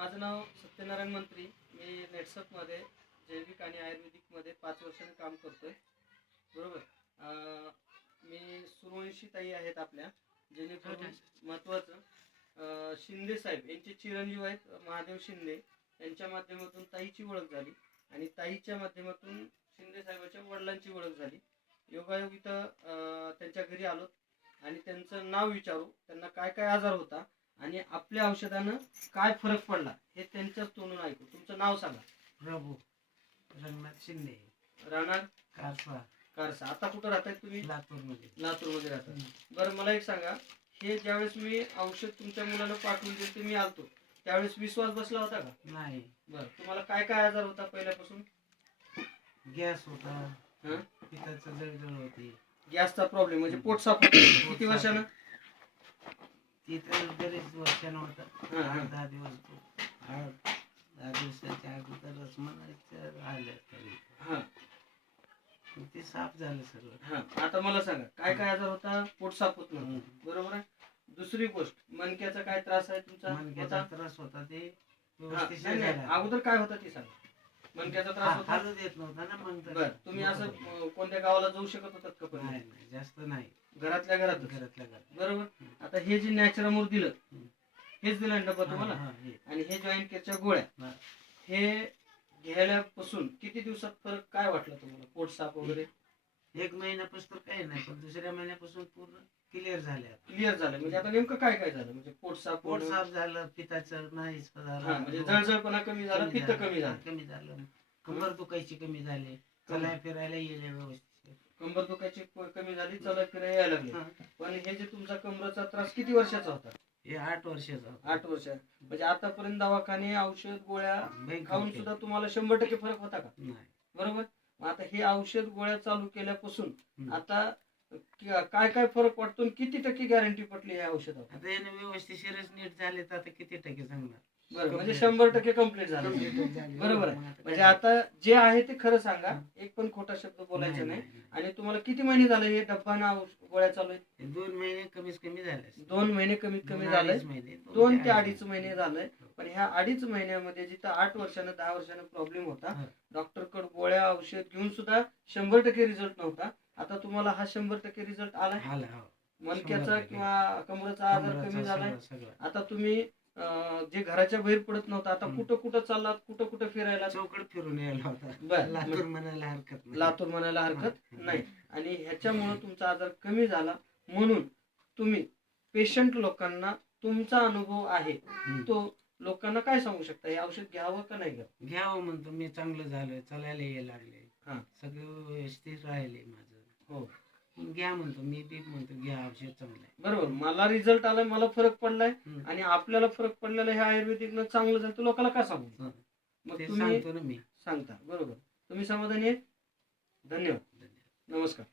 माझं नाव सत्यनारायण मंत्री. मी नेटसपमध्ये जैविक आणि आयुर्वेदिकमध्ये 5 वर्षांनी काम करतोय. बरोबर. मी सूर्यवंशी ताई आहेत आपल्या, जेणेकरून महत्त्वाचं शिंदे साहेब यांचे चिरंजीव आहेत महादेव शिंदे, यांच्या माध्यमातून ताईची ओळख झाली आणि ताईच्या माध्यमातून शिंदे साहेबांच्या वडिलांची ओळख झाली. योगायोग इथं त्यांच्या घरी आलो आणि त्यांचं नाव विचारू, त्यांना काय काय आजार होता आणि आपल्या औषधानं काय फरक पडला हे त्यांच्याच तोंडून ऐकू. तुमचं नाव सांगा. प्रभू रंगनाथ शिंदे, राहणार कारसा, कारसा. आता कुठं राहताय तुम्ही? लातूरमध्ये. लातूरमध्ये राहतात. बरं, मला एक सांगा, हे ज्यावेळेस मी औषध तुमच्या मुलाला पाठवून दिले ते मी आलतो त्यावेळेस विश्वास बसला होता का? नाही. बरं, तुम्हाला काय काय आजार होता पहिल्यापासून? गॅस होता, हं? पिताचं जळजळ होती, गॅसचा प्रॉब्लेम म्हणजे पोट साफ होतं. किती वर्षानं? तिथं बरेच वर्षानं होता. हं, हं. 8-10 दिवस 10 दिवसाच्या अगोदरच म्हणायचं राहिलं तरी हां ते साफ झालं सगळं. हां. आता मला सांगा, काय काय आजार होता? पोट साफ होत नव्हतं. बरोबर आहे. दुसरी गोष्ट, मणक्याचा काय त्रास आहे तुमचा? मणक्याचा त्रास होता, ते हां, व्यवस्थित नाही, नाही, झालं. अगोदर काय होतं ते सांगा. मणक्याचा त्रास होता. हालू देत नव्हता ना मग. बरं, तुम्ही असं कोणत्या गावाला जाऊ शकत होतात का? पण नाही, नाही, जास्त नाही. घरातल्या घरात. घरातल्या घरात. बरोबर. आता हे जे नॅचरमोर दिलं, हेच दिलं ना डब्बा तुम्हाला, हा, हे. आणि हे जॉईंट केअरच्या गोळ्या, हा. हे घ्यायल्यापासून किती दिवसात फरक काय वाटला तुम्हाला? पोट साफ वगैरे 1 महिन्यापासून काही नाही, पण दुसऱ्या महिन्यापासून पूर्ण क्लिअर झाले. क्लिअर झालं? म्हणजे आता नेमकं काय काय झालं? म्हणजे पोट साफ पोट होणं, साफ झालं, पिताचं नाहीच म्हणजे जळजळपणा कमी झाला, पित्त कमी झालं, कमी झालं, कंबर दुखायची कमी झाली, चलाय फिरायला येईल व्यवस्थित, कंबर दुखायची कमी झाली, चला फिरायला यायला लागले. हा. पण हे जे तुमचा कमरेचा त्रास किती वर्षाचा होता? हे 8 वर्षाचा होता. 8 वर्ष. म्हणजे आतापर्यंत दवाखाने, औषध, गोळ्या भयंकर खाऊन केलं. सुद्धा तुम्हाला 100% फरक होता का? नाही. बरोबर. मग आता हे औषध गोळ्या चालू केल्यापासून आता काय काय फरक वाटतो आणि किती टक्के गॅरंटी पटली या औषधावर? आता याने व्यवस्थित शरीर नीट झाले तर आता किती टक्के सांगणार? बरं, म्हणजे 100% कम्प्लीट झालं. बरोबर आहे. म्हणजे आता जे आहे ते खरं सांगा, एक पण खोटा शब्द बोलायचा नाही. आणि तुम्हाला किती महिने झाले हे डब्बाना गोळ्या चालू आहेत? 2 महिने कमीत कमी झाले. 2 महिने कमीत कमी झाले. 2 ते 2.5 महिने झाले. पण ह्या 2.5 महिन्यामध्ये जिथं 8 वर्षानं 10 वर्षानं प्रॉब्लेम होता, डॉक्टरकडे गोळ्या औषध घेऊन सुद्धा 100% रिझल्ट नव्हता, आता तुम्हाला हा 100% रिझल्ट आलाय. मणक्याचा किंवा कमरेचा आजार कमी झालाय. आता तुम्ही जे घराच्या बाहेर पडत नव्हता, आता कुठं कुठं चाललात, कुठं कुठं फिरायला? चौकड फिरून यायला होता. बरं, लातूर म्हणायला हरकत नाही. लातूर म्हणायला हरकत नाही. आणि ह्याच्यामुळे तुमचा आजार कमी झाला. म्हणून तुम्ही पेशंट लोकांना, तुमचा अनुभव आहे तो लोकांना काय सांगू शकता? हे औषध घ्यावं का नाही घ्यावं? घ्यावं म्हणतो मी, चांगलं झालं, चालायला यायला लागले, हा. सगळं व्यवस्थित राहिले माझं. हो, घ्या म्हणतो मी, बी म्हणतो घ्या, औषध चांगलं आहे. बरोबर. मला रिझल्ट आलाय, मला फरक पडलाय आणि आपल्याला फरक पडलेला हे आयुर्वेदिकनं चांगलं झालं, तर लोकांना का सांगू? मग ते तुम्ही सांगतो ना मी. सांगता. बरोबर. तुम्ही समाधानी आहे? धन्यवाद. नमस्कार.